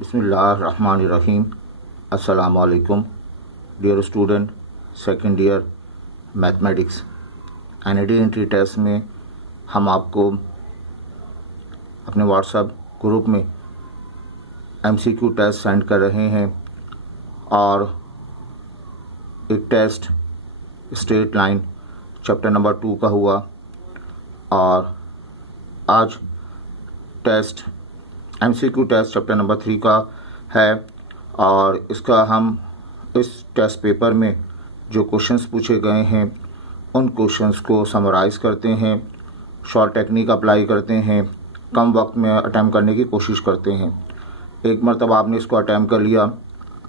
बिस्मिल्लाहिर्रहमानिर्रहीम। अस्सलामु अलैकुम dear student, second year mathematics NET entry test में हम आपको अपने व्हाट्सएप ग्रुप में एमसीक्यू टेस्ट सेंड कर रहे हैं और एक test straight line chapter number 2 का हुआ और आज test MCQ test chapter number 3 का है और इसका हम इस टेस्ट पेपर में जो क्वेश्चंस पूछे गए हैं उन क्वेश्चंस को समराइज़ करते हैं, शॉर्ट टेक्निक अप्लाई करते हैं, कम वक्त में अटैम्प्ट करने की कोशिश करते हैं। एक मरतबा आपने इसको अटैम्प्ट कर लिया,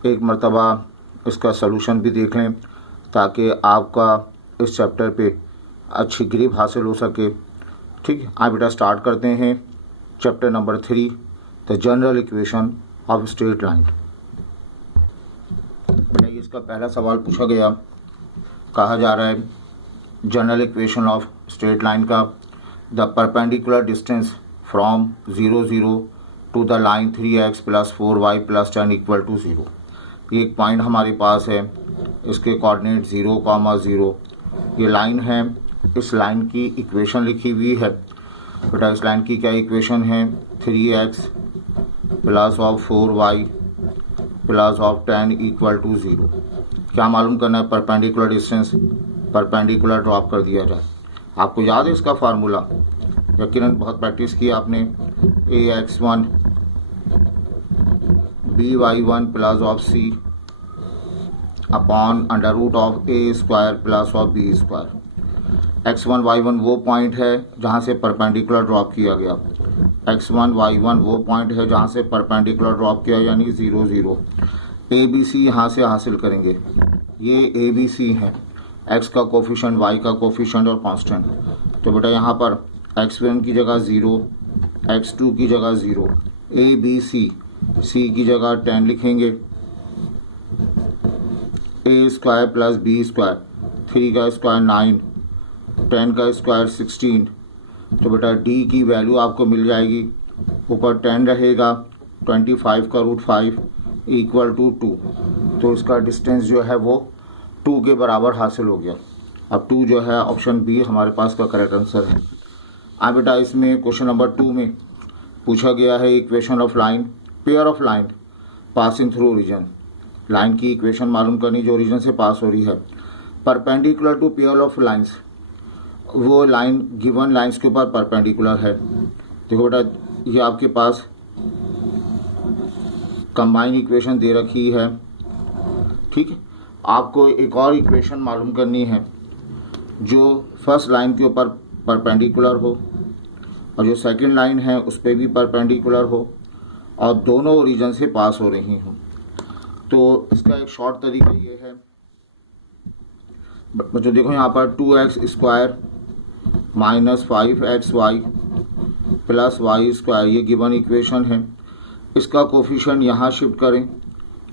एक मरतबा इसका सलूशन भी देख लें ताकि आपका इस चैप्टर पे अच्छी ग्रिप हासिल हो सके। ठीक, आप बेटा स्टार्ट करते हैं chapter number 3 the general equation of straight line. बेटा इसका पहला सवाल पूछा गया, कहा जा रहा है general equation of straight line का the perpendicular distance from 0 0 to the line 3x + 4y + 10 = 0। ये एक पॉइंट हमारे पास है, इसके कोऑर्डिनेट 0, 0। ये लाइन है, इस लाइन की इक्वेशन लिखी हुई है। बेटा इस लाइन की क्या इक्वेशन है? 3x + 4y + 10 = 0। क्या मालूम करना है? परपेंडिकुलर डिस्टेंस, परपेंडिकुलर ड्रॉप कर दिया जाए। आपको याद है इसका फार्मूला? यकीनन बहुत प्रैक्टिस की आपने। ax1 by1 + c upon √a² + b²। x1 y1 वो पॉइंट है जहाँ से परपेंडिकुलर ड्रॉप किया गया। x1 y1 वो पॉइंट है जहाँ से परपेंडिकुलर ड्रॉप किया, यानी 0 0। ए बी सी यहाँ से हासिल करेंगे। ये ए बी सी हैं, x का कोफिशिएंट, y का कोफिशिएंट और कांस्टेंट। तो बेटा यहाँ पर x1 की जगह 0, x2 की जगह 0, ए बी सी, सी की जगह 10 लिखेंगे, a² + b², 3 का स्क्वायर 9, 10 का स्क्वायर 16। तो बेटा d की वैल्यू आपको मिल जाएगी, ऊपर 10 रहेगा, 25 का √5 = 2। तो इसका डिस्टेंस जो है वो 2 के बराबर हासिल हो गया। अब 2 जो है ऑप्शन बी हमारे पास का करेक्ट आंसर है। अब बेटा इसमें क्वेश्चन नंबर 2 में पूछा गया है equation of line, pair of line passing through origin. Line की इक्वेशन मालूम करनी जो ओरिजिन से पास हो रही है। Perpendicular to pair of lines, वो लाइन गिवन लाइंस के ऊपर परपेंडिकुलर है। देखो बेटा ये आपके पास कंबाइन इक्वेशन दे रखी है। ठीक है, आपको एक और इक्वेशन मालूम करनी है जो फर्स्ट लाइन के ऊपर परपेंडिकुलर हो और जो सेकंड लाइन है उस पर भी परपेंडिकुलर हो और दोनों ओरिजिन से पास हो रही हों। तो इसका एक शॉर्ट तरीका ये है बच्चों, देखो यहाँ पर 2x² - 5xy + y², ये गिवन इक्वेशन है। इसका कोफिशिएंट यहाँ शिफ्ट करें,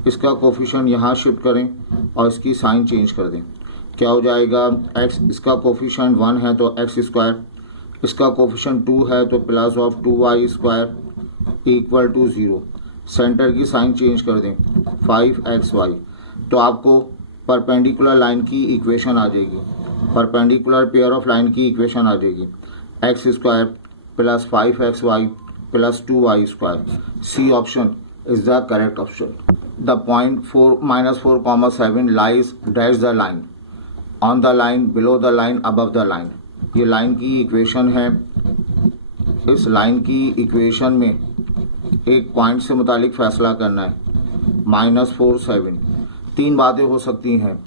इसका कोफिशिएंट यहाँ शिफ्ट करें और इसकी साइन चेंज कर दें। क्या हो जाएगा? x, इसका कोफिशिएंट 1 है तो x², इसका कोफिशिएंट 2 है तो +2y² = 0। सेंटर की साइन चेंज कर दें, 5xy। तो आपको परपेंडिकुलर लाइन की इक्वेशन आ जाएगी, परपेंडिकुलर पेयर ऑफ लाइन की इक्वेशन आ जाएगी, x² + 5xy + 2y²। C option is the correct option. The point -4, lies dash the line, on the line, below the line, above the line. ये line की equation है। इस line की equation में एक पॉइंट से मुतालिक फैसला करना है। -4, 7, 3 बातें हो सकती हैं,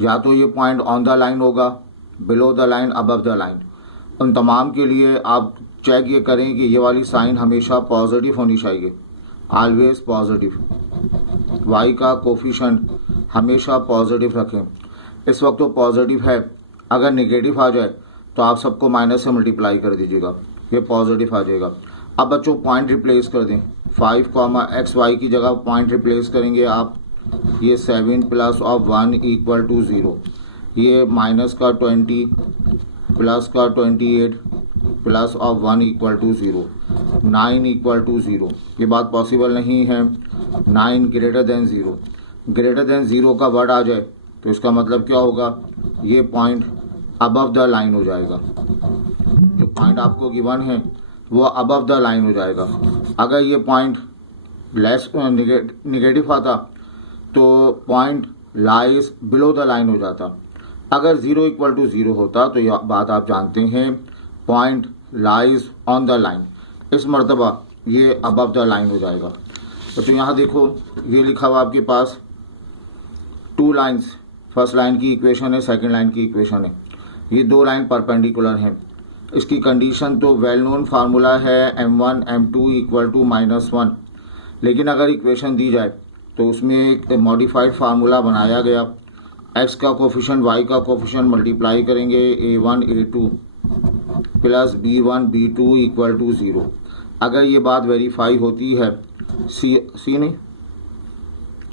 या तो ये पॉइंट ऑन द लाइन होगा, below the line, above the line. उन तमाम के लिए आप चेक ये करें कि ये वाली साइन हमेशा पॉजिटिव होनी चाहिए, ऑलवेज पॉजिटिव। y का कोफिशिएंट हमेशा पॉजिटिव रखें। इस वक्त तो पॉजिटिव है, अगर नेगेटिव आ जाए तो आप सबको माइनस से मल्टीप्लाई कर दीजिएगा, ये पॉजिटिव आ जाएगा। अब बच्चों पॉइंट रिप्लेस कर दें, 5xy की जगह पॉइंट रिप्लेस करेंगे आप, ये 7 + 1 = 0, ये -20 + 28 +1 = 0, 9 = 0। ये बात पॉसिबल नहीं है। 9 ग्रेटर देन 0, ग्रेटर देन 0 का वर्ड आ जाए तो इसका मतलब क्या होगा, ये पॉइंट अबव द लाइन हो जाएगा। जो पॉइंट आपको गिवन है वो अबव द लाइन हो जाएगा। अगर ये पॉइंट लेस निगेटिव आता तो point lies below the line हो जाता। अगर 0 इक्वल टू 0 होता तो यह बात आप जानते हैं, point lies on the line. इस मर्तबा ये अबव द लाइन हो जाएगा। तो यहाँ देखो ये लिखा हुआ आपके पास 2 लाइन्स, फर्स्ट लाइन की इक्वेशन है, सेकंड लाइन की इक्वेशन है। ये 2 लाइन परपेंडिकुलर हैं। इसकी कंडीशन तो वेल नोन फार्मूला है m1 m2 इक्वल टू -1, लेकिन अगर इक्वेशन दी जाए तो उसमें एक मॉडिफाइड फार्मूला बनाया गया। x का कोफिशिएंट y का कोफिशिएंट मल्टीप्लाई करेंगे a1 a2 plus b1 b2 equal to 0। अगर ये बात वेरीफाई होती है, सी नहीं,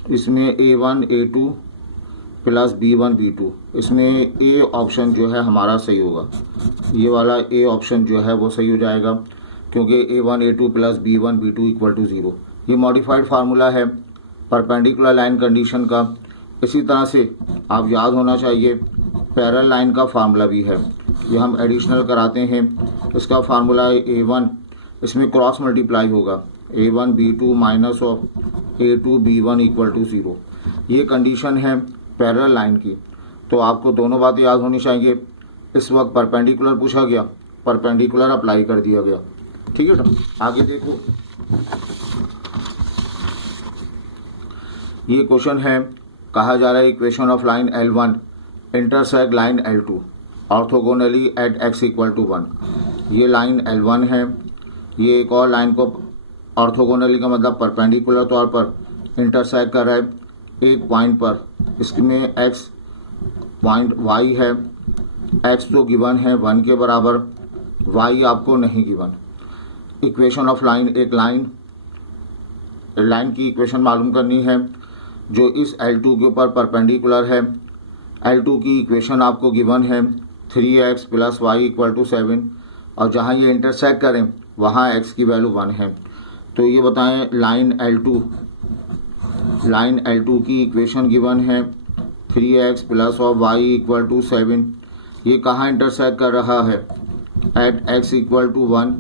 इसमें a1 a2 plus b1 b2, इसमें ए ऑप्शन जो है हमारा सही होगा। ये वाला ए ऑप्शन जो है वो सही हो जाएगा, क्योंकि a1 a2 plus b1 b2 equal to 0 ये मॉडिफाइड फार्मूला है परपेंडिकुलर लाइन कंडीशन का। इसी तरह से आप याद होना चाहिए पैरेलल लाइन का फार्मूला भी है, ये हम एडिशनल कराते हैं। इसका फार्मूला है a1, इसमें क्रॉस मल्टीप्लाई होगा a1 b2 minus of a2 b1 equal to 0। ये कंडीशन है पैरेलल लाइन की। तो आपको दोनों बातें याद होनी चाहिए। इस वक्त परपेंडिकुलर पूछा गया, परपेंडिकुलर अप्लाई कर दिया गया, ठीक है ना। आगे देखो, ये क्वेश्चन है, कहा जा रहा है equation of line L1 intersect line L2 orthogonally at x equal to 1। ये लाइन L1 है, ये एक और लाइन को ऑर्थोगोनली का मतलब परपेंडिकुलर तौर पर इंटरसेक्ट कर रहा है एक पॉइंट पर। इसमें x पॉइंट y है, x तो गिवन है 1 के बराबर, y आपको नहीं गिवन। इक्वेशन ऑफ लाइन, एक लाइन की इक्वेशन मालूम करनी है जो इस L2 के ऊपर परपेंडिकुलर है। L2 की इक्वेशन आपको गिवन है 3x plus y equal to 7, और जहाँ ये इंटरसेक्ट करें वहाँ x की वैल्यू 1 है। तो ये बताएं लाइन L2 की इक्वेशन गिवन है 3x plus of y equal to 7। ये कहाँ इंटरसेक्ट कर रहा है, एट x इक्वल टू 1।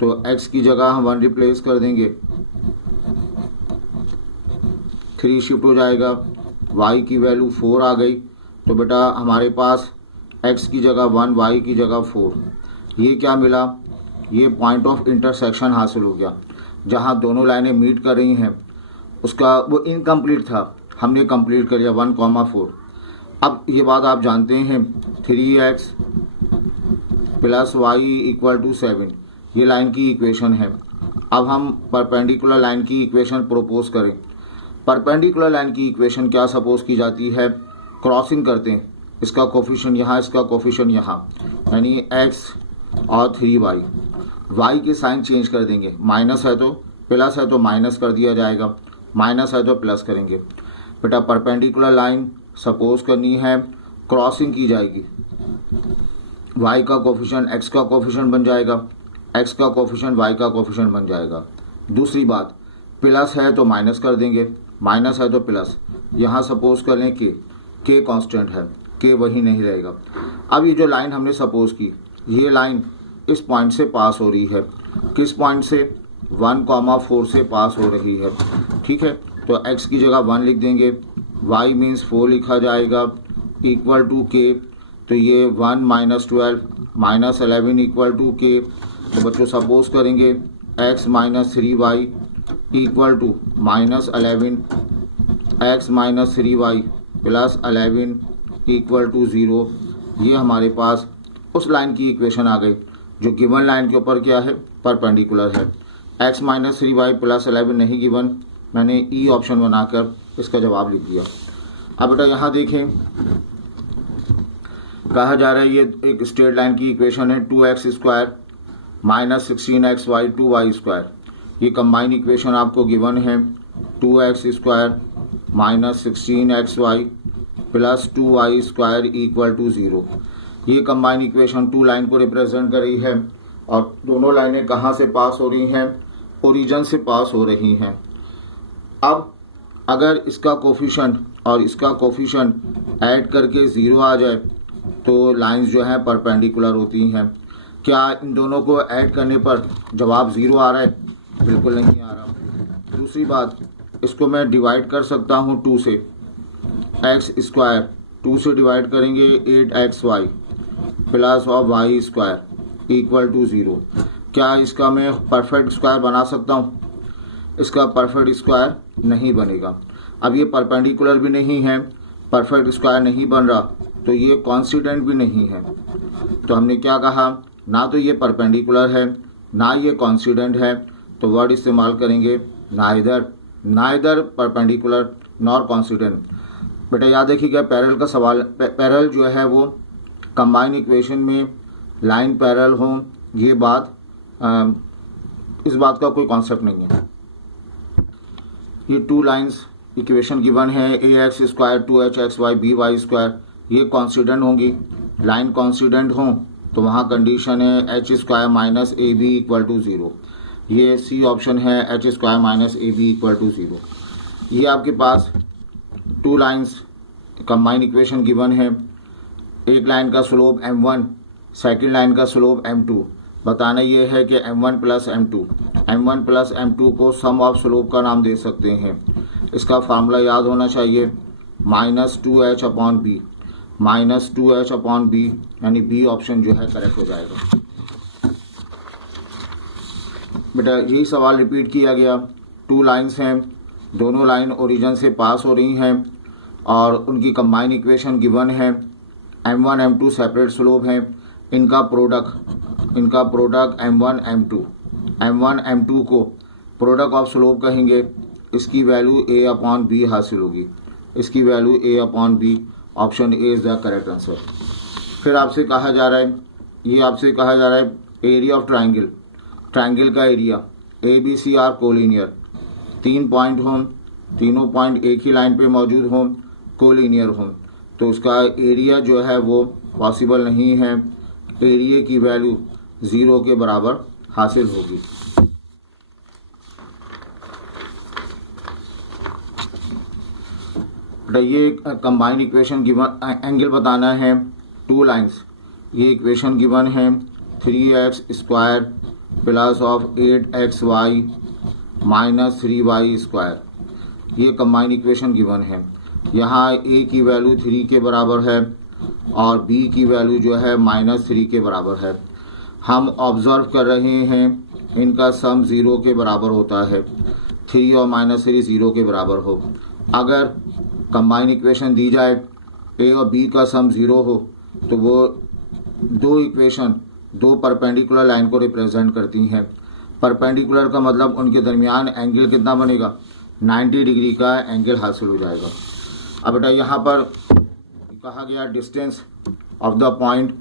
तो x की जगह हम 1 रिप्लेस कर देंगे, 3 शिफ्ट हो जाएगा, y की वैल्यू 4 आ गई। तो बेटा हमारे पास x की जगह 1, y की जगह 4। ये क्या मिला, ये पॉइंट ऑफ इंटरसेक्शन हासिल हो गया। जहाँ दोनों लाइनें मीट कर रही हैं उसका वो इनकम्प्लीट था, हमने कंप्लीट कर लिया 1,4। अब ये बात आप जानते हैं 3x plus y equal to 7 ये लाइन की इक्वेशन है। अब हम परपेंडिकुलर लाइन की इक्वेशन प्रोपोज करें। परपेंडिकुलर लाइन की इक्वेशन क्या सपोज की जाती है, क्रॉसिंग करते हैं, इसका कोफिशिएंट यहाँ, इसका कोफिशिएंट यहाँ, यानी x और 3y। y के साइन चेंज कर देंगे, माइनस है तो प्लस है तो माइनस कर दिया जाएगा, माइनस है तो प्लस करेंगे। बेटा परपेंडिकुलर लाइन सपोज करनी है, क्रॉसिंग की जाएगी, y का कोफिशिएंट x का कोफिशिएंट बन जाएगा, x का कोफिशिएंट y का कोफिशिएंट बन जाएगा। दूसरी बात, प्लस है तो माइनस कर देंगे, माइनस है तो प्लस। यहाँ सपोज कर लें k कांस्टेंट है, k वही नहीं रहेगा। अब ये जो लाइन हमने सपोज की, ये लाइन इस पॉइंट से पास हो रही है, किस पॉइंट से, 1,4 से पास हो रही है, ठीक है। तो x की जगह 1 लिख देंगे, y मीन्स 4 लिखा जाएगा, इक्वल टू k। तो ये 1 minus 12 minus 11 equal to k। तो बच्चों सपोज करेंगे x minus 3y equal to minus 11, x minus 3y plus 11 equal to 0। ये हमारे पास उस लाइन की इक्वेशन आ गई जो गिवन लाइन के ऊपर क्या है, परपेंडिकुलर है। x माइनस 3y प्लस 11 नहीं गिवन, मैंने ई ऑप्शन बनाकर इसका जवाब लिख दिया। अब बेटा यहाँ देखें, कहा जा रहा है ये एक स्ट्रेट लाइन की इक्वेशन है 2x square minus 16xy 2y square. ये कंबाइन इक्वेशन आपको गिवन है 2x square minus 16xy plus 2y square equal to 0। ये कंबाइन इक्वेशन 2 लाइन को रिप्रेजेंट कर रही है और दोनों लाइनें कहाँ से पास हो रही हैं, ओरिजिन से पास हो रही हैं। अब अगर इसका कोफिशिएंट और इसका कोफिशिएंट ऐड करके 0 आ जाए तो लाइंस जो है परपेंडिकुलर होती हैं। क्या इन दोनों को ऐड करने पर जवाब 0 आ रहा है? बिल्कुल नहीं आ रहा। दूसरी बात, इसको मैं डिवाइड कर सकता हूँ 2 से। एक्स स्क्वायर 2 से डिवाइड करेंगे 8xy plus of Y square equal to 0। क्या इसका मैं परफेक्ट स्क्वायर बना सकता हूँ? इसका परफेक्ट स्क्वायर नहीं बनेगा। अब ये परपेंडिकुलर भी नहीं है, परफेक्ट स्क्वायर नहीं बन रहा, तो ये कॉन्स्टेंट भी नहीं है। तो हमने क्या कहा, ना तो ये परपेंडिकुलर है ना ये कॉन्स्टेंट है, तो वर्ड इस्तेमाल करेंगे नाइदर परपेंडिकुलर नॉर कॉन्स्टेंट। बेटा याद रखिएगा, पैरेलल का सवाल, पैरेलल जो है वो कंबाइन इक्वेशन में लाइन पैरेलल हो, ये बात इस बात का कोई कॉन्सेप्ट नहीं है। ये 2 लाइंस इक्वेशन गिवन है, ax square 2hxy by square, ये कॉन्स्टेंट होंगी। लाइन कॉन्स्टेंट हो तो वहाँ कंडीशन है h square minus A B equal to 0। ये सी ऑप्शन है, h square minus A B equal to 0। ये आपके पास 2 लाइंस कंबाइन इक्वेशन गिवन है। एक लाइन का स्लोप m1, सेकेंड लाइन का स्लोप m2। बताना ये है कि m1 प्लस m2 को सम ऑफ स्लोप का नाम दे सकते हैं। इसका फार्मूला याद होना चाहिए, -2h upon B, -2h upon B, यानी बी ऑप्शन जो है करेक्ट हो जाएगा। बेटा यही सवाल रिपीट किया गया। 2 लाइंस हैं, दोनों लाइन ओरिजिन से पास हो रही हैं और उनकी कंबाइन इक्वेशन गिवन है। m1 m2 सेपरेट स्लोप हैं, इनका प्रोडक्ट m1 m2 को प्रोडक्ट ऑफ स्लोप कहेंगे। इसकी वैल्यू a अपॉन बी हासिल होगी, इसकी value a upon B, option A is the correct answer. फिर आपसे कहा जा रहा है, एरिया ऑफ ट्राइंगल का area A B C are collinear. 3 point हों, तीनों पॉइंट एक ही लाइन पे मौजूद हों, कोलिनियर हों, तो उसका एरिया जो है वो पॉसिबल नहीं है। एरिया की वैल्यू 0 के बराबर हासिल होगी। ये कंबाइन इक्वेशन गिवन, एंगल बताना है 2 लाइंस। ये इक्वेशन गिवन है 3x square plus of 8xy minus 3y square. ये कंबाइन इक्वेशन गिवन है। यहाँ a की वैल्यू 3 के बराबर है और b की वैल्यू जो है -3 के बराबर है। हम ऑब्जर्व कर रहे हैं इनका सम 0 के बराबर होता है। 3 और -3 0 के बराबर हो। अगर कंबाइन इक्वेशन दी जाए a और b का सम 0 हो तो वो 2 इक्वेशन 2 परपेंडिकुलर लाइन को रिप्रेजेंट करती हैं। परपेंडिकुलर का मतलब उनके दरमियान एंगल कितना बनेगा, 90 डिग्री का एंगल हासिल हो जाएगा। अब बेटा यहाँ पर कहा गया distance of the point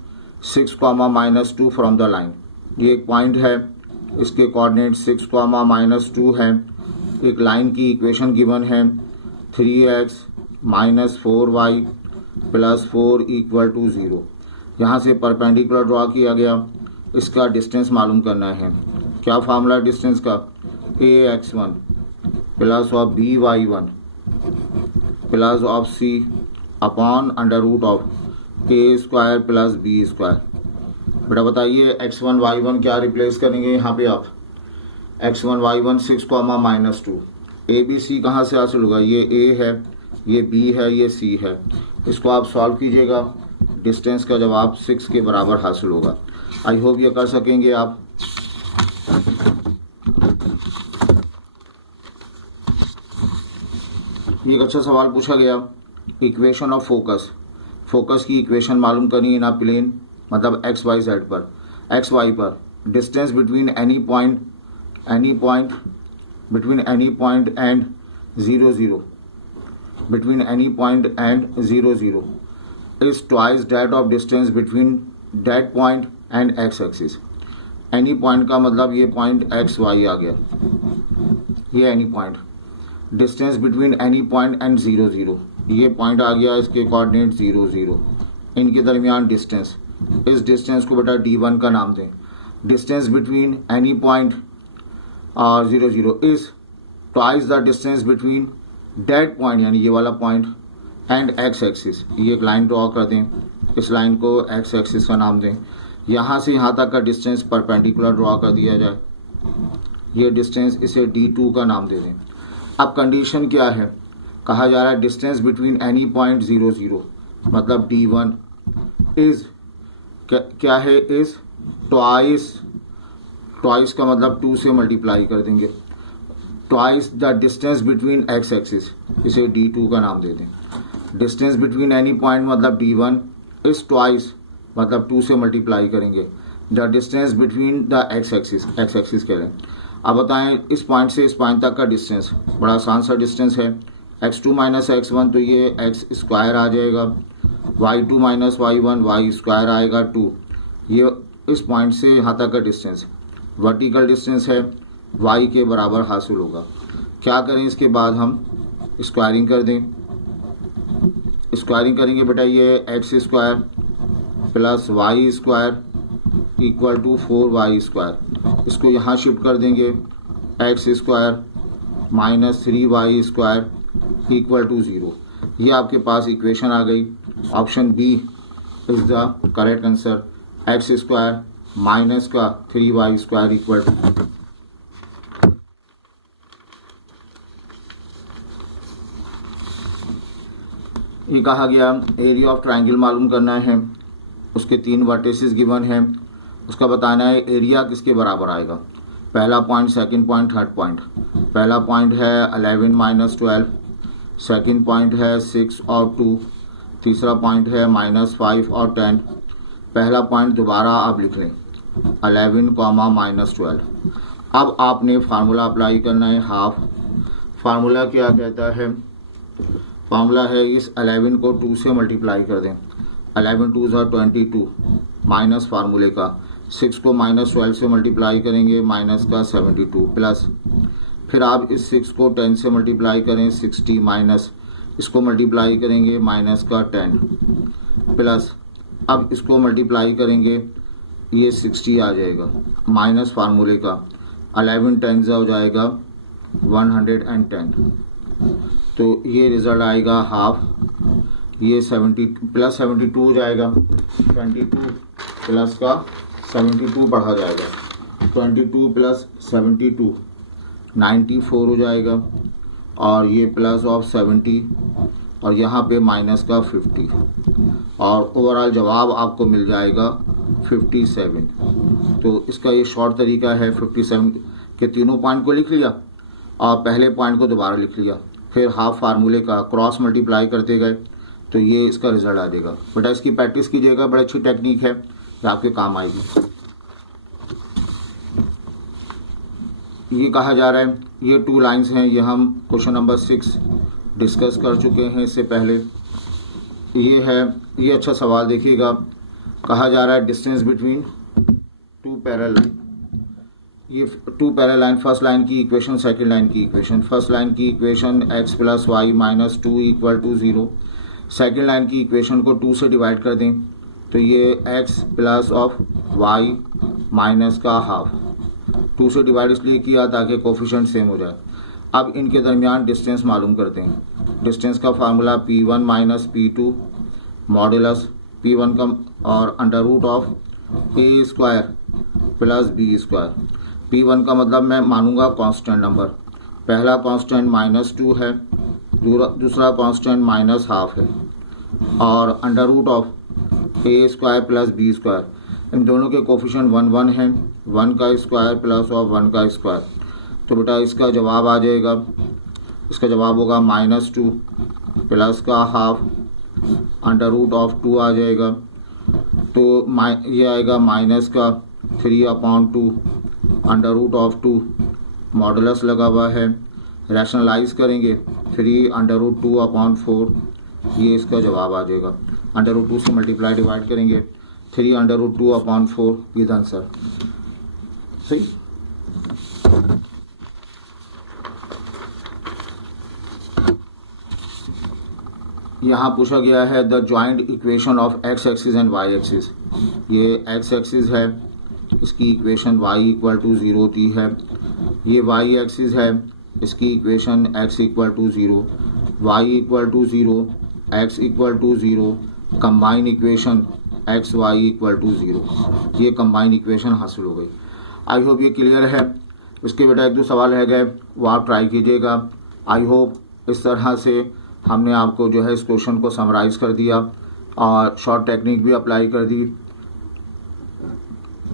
6, -2 from the line. ये एक पॉइंट है, इसके कोऑर्डिनेट 6, -2 है। एक लाइन की इक्वेशन गिवन है 3x - 4y + 4 = 0। यहाँ से परपेंडिकुलर ड्रॉ किया गया, इसका डिस्टेंस मालूम करना है। क्या फार्मूला डिस्टेंस का, ax1 plus of by1 plus of c upon √ a square plus b square. बेटा बताइए x1 y1 क्या रिप्लेस करेंगे यहाँ पे आप, x1 y1 6, -2। ए बी सी कहाँ से हासिल होगा, ये a है, ये b है, ये c है। इसको आप सॉल्व कीजिएगा, डिस्टेंस का जवाब 6 के बराबर हासिल होगा। आई होप ये कर सकेंगे आप। ये एक अच्छा सवाल पूछा गया, इक्वेशन ऑफ फोकस की इक्वेशन मालूम करनी है ना प्लेन, मतलब एक्स वाई जेड पर, एक्स वाई पर distance between any point and 0, 0 between any point and 0, 0 is twice that of distance between that point and x axis। Any point का मतलब ये पॉइंट एक्स वाई आ गया, ये any point. Distance between any point and 0, 0 ये point आ गया, इसके coordinate 0, 0। इनके दरमियान डिस्टेंस, इस डिस्टेंस को बेटा d1 का नाम दें। डिस्टेंस बिटवीन एनी पॉइंट और 0, 0 is twice the distance between dead point यानी ये वाला पॉइंट एंड एक्स एक्सिस। ये एक लाइन ड्रॉ कर दें, इस लाइन को एक्स एक्सिस का नाम दें। यहाँ से यहाँ तक का डिस्टेंस परपेंडिकुलर ड्रॉ कर दिया जाए, ये डिस्टेंस इसे D2 का नाम दे दें। अब कंडीशन क्या है, कहा जा रहा है डिस्टेंस बिटवीन एनी पॉइंट 0 0 मतलब D1 इज क्या है, इज ट्वाइस का मतलब 2 से मल्टीप्लाई कर देंगे, twice the distance between x axis, इसे D2 का नाम दे दें। डिस्टेंस बिटवीन एनी पॉइंट मतलब D1 इज ट्वाइस मतलब 2 से मल्टीप्लाई करेंगे the distance between the x axis कह रहे हैं। अब बताएं इस पॉइंट से इस पॉइंट तक का डिस्टेंस, बड़ा आसान सा डिस्टेंस है, x2 माइनस x1 तो ये x स्क्वायर आ जाएगा, y2 minus y1 y square आएगा 2। ये इस पॉइंट से यहाँ तक का डिस्टेंस, वर्टिकल डिस्टेंस है, y के बराबर हासिल होगा। क्या करें, इसके बाद हम स्क्वायरिंग कर दें। स्क्वायरिंग करेंगे बेटा, ये x square plus y square equal to 4y square, इसको यहाँ शिफ्ट कर देंगे, x square minus 3y square equal to 0। ये आपके पास इक्वेशन आ गई। Option B is the correct answer, x square minus का 3y स्क्वायर इक्वल टू। ये कहा गया एरिया ऑफ ट्रायंगल मालूम करना है, उसके 3 वर्टिसेस गिवन है, उसका बताना है एरिया किसके बराबर आएगा। पहला point, second point, third point. पहला पॉइंट है 11 माइनस 12, सेकंड पॉइंट है 6 और 2, तीसरा पॉइंट है -5 और 10। पहला पॉइंट दोबारा आप लिख लें 11 कॉमा -12। अब आपने फार्मूला अप्लाई करना है हाफ। फार्मूला क्या कहता है, फार्मूला है इस 11 को 2 से मल्टीप्लाई कर दें, 11 2 ज़ा 22 माइनस फार्मूले का 6 को -12 से मल्टीप्लाई करेंगे माइनस का 72 प्लस, फिर आप इस 6 को 10 से मल्टीप्लाई करें 60 माइनस, इसको मल्टीप्लाई करेंगे माइनस का 10 प्लस, अब इसको मल्टीप्लाई करेंगे ये 60 आ जाएगा माइनस फार्मूले का 11 10 हो जाएगा 110। तो ये रिज़ल्ट आएगा हाफ, ये 70 प्लस 72 हो जाएगा, 22 प्लस का 72 पढ़ा जाएगा, 22 प्लस 72 94 हो जाएगा, और ये प्लस ऑफ 70 और यहाँ पे माइनस का 50, और ओवरऑल जवाब आपको मिल जाएगा 57। तो इसका ये शॉर्ट तरीका है, 57 के तीनों पॉइंट को लिख लिया और पहले पॉइंट को दोबारा लिख लिया, फिर हाफ फार्मूले का क्रॉस मल्टीप्लाई करते गए, तो ये इसका रिजल्ट आ जाएगा। बेटा इसकी प्रैक्टिस कीजिएगा, बड़ी अच्छी टेक्निक है, ये आपके काम आएगी। ये कहा जा रहा है, ये 2 लाइंस हैं, ये हम क्वेश्चन नंबर 6 डिस्कस कर चुके हैं इससे पहले। ये है, ये अच्छा सवाल देखिएगा, कहा जा रहा है डिस्टेंस बिटवीन 2 पैरेलल लाइन। ये 2 पैरेलल लाइन, फर्स्ट लाइन की इक्वेशन, सेकंड लाइन की इक्वेशन। फर्स्ट लाइन की equation x plus y minus 2 equal to 0। Second line की इक्वेशन को 2 से डिवाइड कर दें तो ये x plus of y minus का हाफ, 2 से डिवाइड इसलिए किया ताकि कोफिशिएंट सेम हो जाए। अब इनके दरमियान डिस्टेंस मालूम करते हैं। डिस्टेंस का formula P1 minus P2 modulus P1 का और under root of a square plus b square. P1 का मतलब मैं मानूंगा कांस्टेंट नंबर, पहला कांस्टेंट -2 है, दूसरा कांस्टेंट -12 है, और under root of a square plus b square, इन दोनों के कोफिशिएंट 1 1 हैं, 1 का स्क्वायर प्लस ऑफ 1 का स्क्वायर। तो बेटा इसका जवाब आ जाएगा, इसका जवाब होगा -2 प्लस का हाफ अंडर रूट ऑफ 2 आ जाएगा, तो ये आएगा माइनस का 3/2 अंडर रूट ऑफ 2, मॉडुलस लगा हुआ है, रैशनलाइज करेंगे 3 अंडर रूट 2/4, ये इसका जवाब आ जाएगा। अंडर रूट 2 से मल्टीप्लाई डिवाइड करेंगे 3 अंडर रूट 2/4, ये आंसर सही। यहाँ पूछा गया है the joint equation of x axis and y axis. ये x एक्सिस है, इसकी इक्वेशन y इक्वल टू 0 होती है, ये y एक्सिस है, इसकी equation x equal to 0, y equal to 0, x equal to 0, combine equation x y equal to 0। ये combine equation हासिल हो गई। आई होप ये क्लियर है। इसके बेटा एक दो सवाल रह गए, वो आप ट्राई कीजिएगा। आई होप इस तरह से हमने आपको जो है इस क्वेश्चन को समराइज़ कर दिया और शॉर्ट टेक्निक भी अप्लाई कर दी।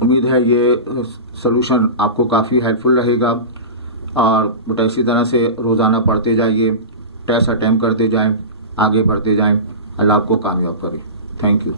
उम्मीद है ये सॉल्यूशन आपको काफ़ी हेल्पफुल रहेगा और बेटा इसी तरह से रोज़ाना पढ़ते जाइए, टेस्ट अटैम्प्ट करते जाएं, आगे बढ़ते जाएं। अल्लाह आपको कामयाब करे। Thank you.